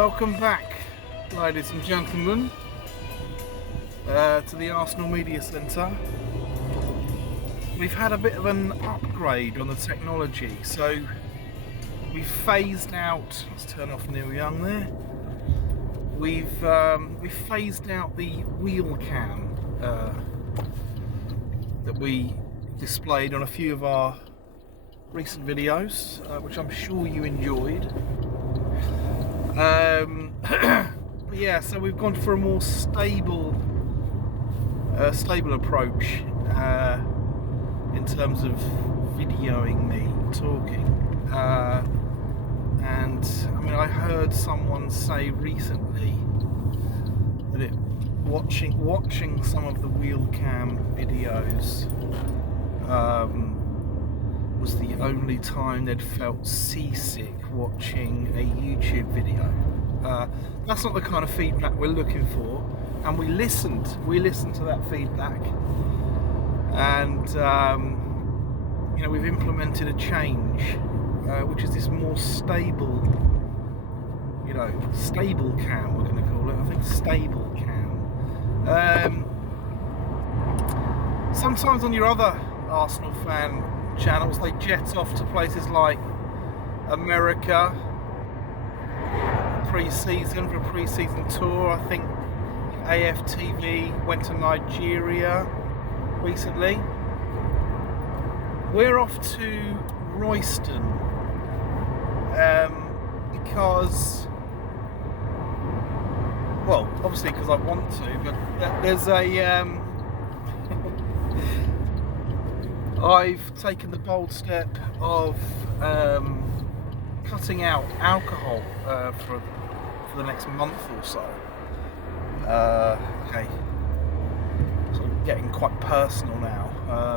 Welcome back, ladies and gentlemen, to the Arsenal Media Centre. We've had a bit of an upgrade on the technology, so we've phased out. Let's turn off Neil Young there. We've phased out the wheel cam that we displayed on a few of our recent videos, which I'm sure you enjoyed. But yeah, so we've gone for a more stable approach in terms of videoing me talking. And I mean, I heard someone say recently that watching some of the wheel cam videos was the only time they'd felt seasick watching a YouTube video. That's not the kind of feedback we're looking for, and we listened to that feedback, and we've implemented a change, which is this more stable cam, we're going to call it. I think stable cam. Sometimes on your other Arsenal fan channels, they jet off to places like America pre-season for a pre-season tour. I think AFTV went to Nigeria recently. We're off to Royston because, well, obviously because I want to, but there's a I've taken the bold step of cutting out alcohol for the next month or so. Okay, sort of getting quite personal now.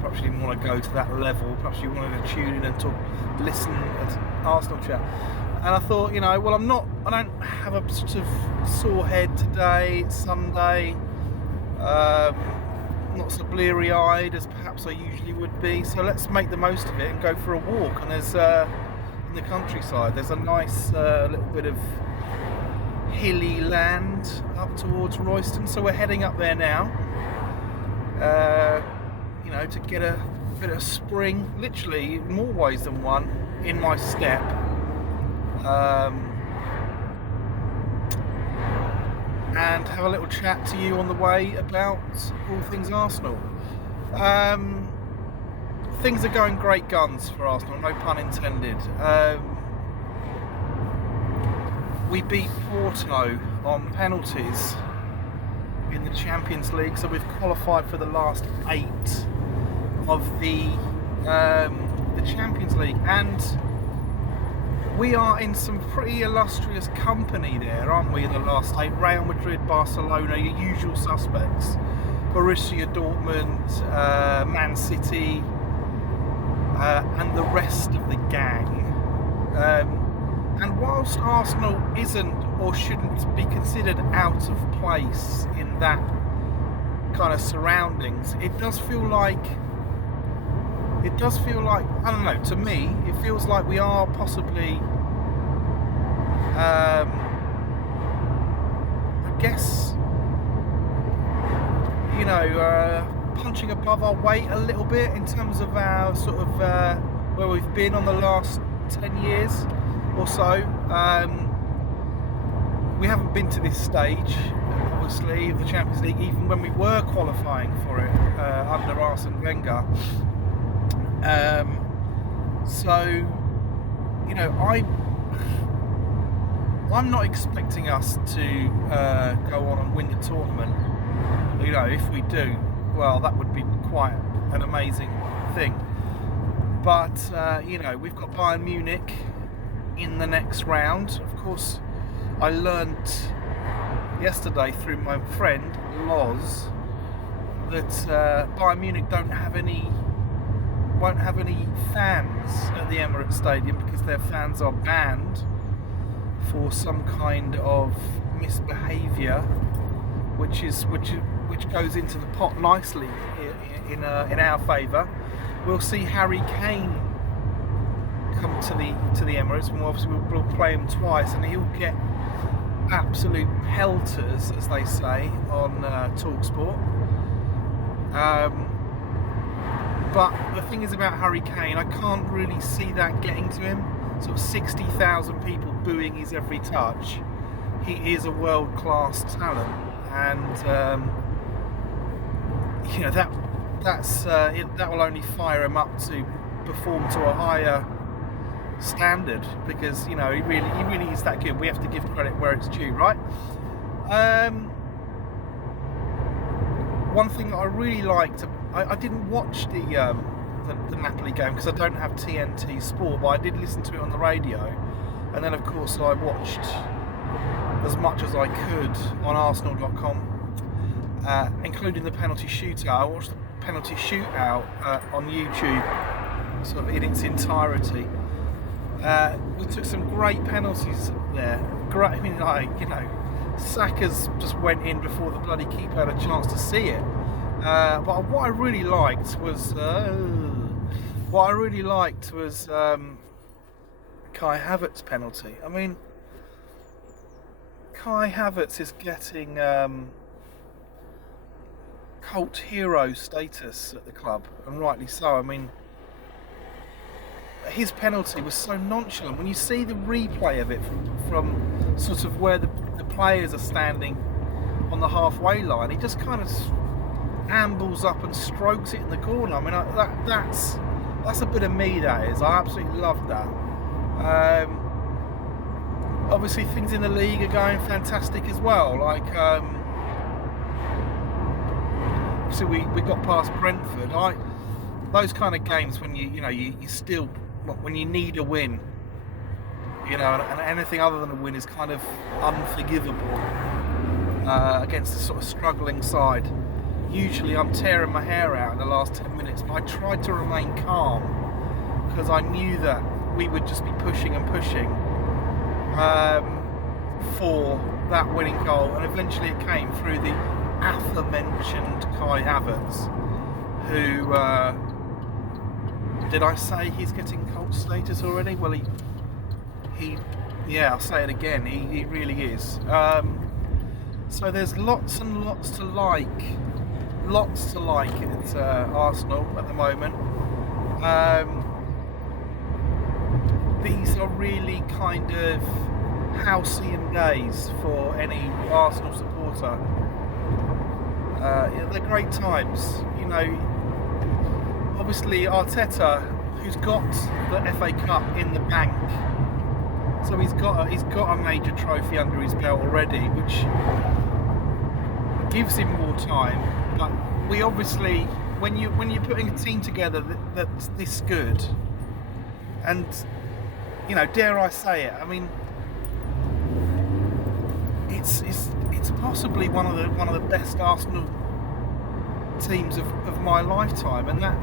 Perhaps you didn't want to go to that level. Perhaps you wanted to tune in and listen to Arsenal chat. And I thought, well, I don't have a sort of sore head today. It's Sunday. Not so bleary-eyed as perhaps I usually would be, so let's make the most of it and go for a walk. And there's in the countryside, there's a nice little bit of hilly land up towards Royston, so we're heading up there now, to get a bit of spring, literally in more ways than one, in my step. And have a little chat to you on the way about all things Arsenal. Things are going great guns for Arsenal, no pun intended. We beat Porto on penalties in the Champions League, so we've qualified for the last 8 of the Champions League, and we are in some pretty illustrious company there, aren't we, in the last 8? Real Madrid, Barcelona, your usual suspects. Borussia Dortmund, Man City, and the rest of the gang. And whilst Arsenal isn't or shouldn't be considered out of place in that kind of surroundings, it does feel like, I don't know, to me, it feels like we are possibly, I guess, punching above our weight a little bit in terms of our sort of, where we've been on the last 10 years or so. We haven't been to this stage, obviously, of the Champions League, even when we were qualifying for it under Arsene Wenger. I'm not expecting us to go on and win the tournament. If we do, well, that would be quite an amazing thing. But we've got Bayern Munich in the next round. Of course, I learnt yesterday through my friend Loz that Bayern Munich won't have any fans at the Emirates Stadium because their fans are banned for some kind of misbehaviour, which goes into the pot nicely in our favour. We'll see Harry Kane come to the Emirates, and obviously we'll play him twice, and he'll get absolute pelters, as they say on TalkSport. But the thing is about Harry Kane, I can't really see that getting to him. Sort of 60,000 people booing his every touch. He is a world-class talent, and that will only fire him up to perform to a higher standard, because he really is that good. We have to give credit where it's due, right? One thing that I really liked, I didn't watch the Napoli game because I don't have TNT Sport, but I did listen to it on the radio, and then of course I watched as much as I could on Arsenal.com, including the penalty shootout. I watched the penalty shootout on YouTube, sort of in its entirety. We took some great penalties there. Great, Saka's just went in before the bloody keeper had a chance to see it. But what I really liked was Kai Havertz's penalty. I mean, Kai Havertz is getting cult hero status at the club, and rightly so. I mean, his penalty was so nonchalant. When you see the replay of it from sort of where the players are standing on the halfway line, he just kind of ambles up and strokes it in the corner. I mean, that's a bit of me, that is. I absolutely loved that. Obviously, things in the league are going fantastic as well. Like, obviously we got past Brentford. Those kind of games when you still, when you need a win, and anything other than a win is kind of unforgivable against a sort of struggling side. Usually I'm tearing my hair out in the last 10 minutes, but I tried to remain calm because I knew that we would just be pushing and pushing for that winning goal, and eventually it came through the aforementioned Kai Havertz, who did I say he's getting cult status already? Well, I'll say it again, he really is. So there's lots and lots to like at Arsenal at the moment. These are really kind of halcyon days for any Arsenal supporter. They're great times. Obviously Arteta, who's got the FA Cup in the bank, so he's got a major trophy under his belt already, which gives him more time. But we obviously, when you're putting a team together that's this good, and dare I say it, I mean, it's possibly one of the best Arsenal teams of my lifetime, and that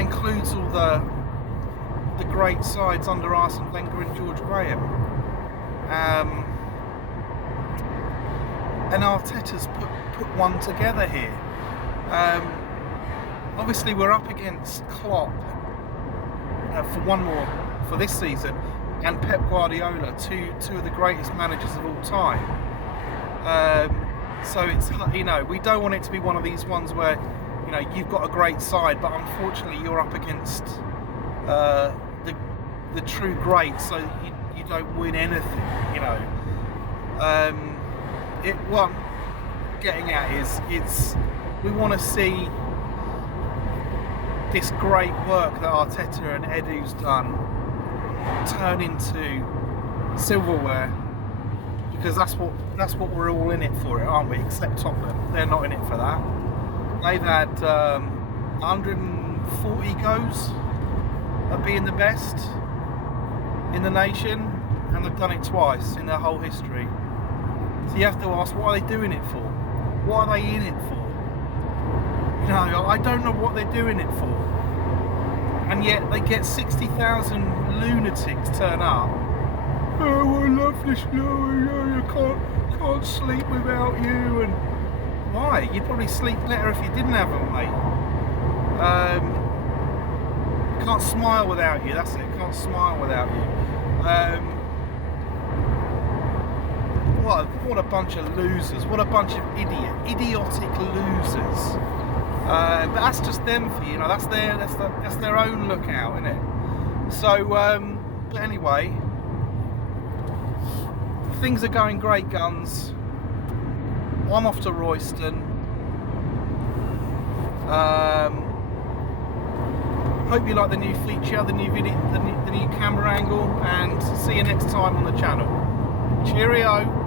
includes all the great sides under Arsene Wenger and George Graham. And Arteta's put one together here. Obviously we're up against Klopp for this season, and Pep Guardiola, two of the greatest managers of all time. So it's, we don't want it to be one of these ones where you've got a great side, but unfortunately you're up against the true greats, so you don't win anything. What I'm getting at is we want to see this great work that Arteta and Edu's done turn into silverware, because that's what we're all in it for, aren't we? Except Tottenham, they're not in it for that. They've had 140 goes of being the best in the nation, and they've done it twice in their whole history. So you have to ask, what are they doing it for? What are they in it for? I don't know what they're doing it for. And yet they get 60,000 lunatics turn up. Oh, I love this flower, I can't sleep without you. And why? You'd probably sleep better if you didn't have them, mate. Can't smile without you, that's it, can't smile without you. what a bunch of losers, what a bunch of idiotic losers. But that's just them for you know. That's their own lookout, isn't it? So, but anyway, things are going great, guns. I'm off to Royston. Hope you like the new feature, the new video, the new camera angle, and see you next time on the channel. Cheerio.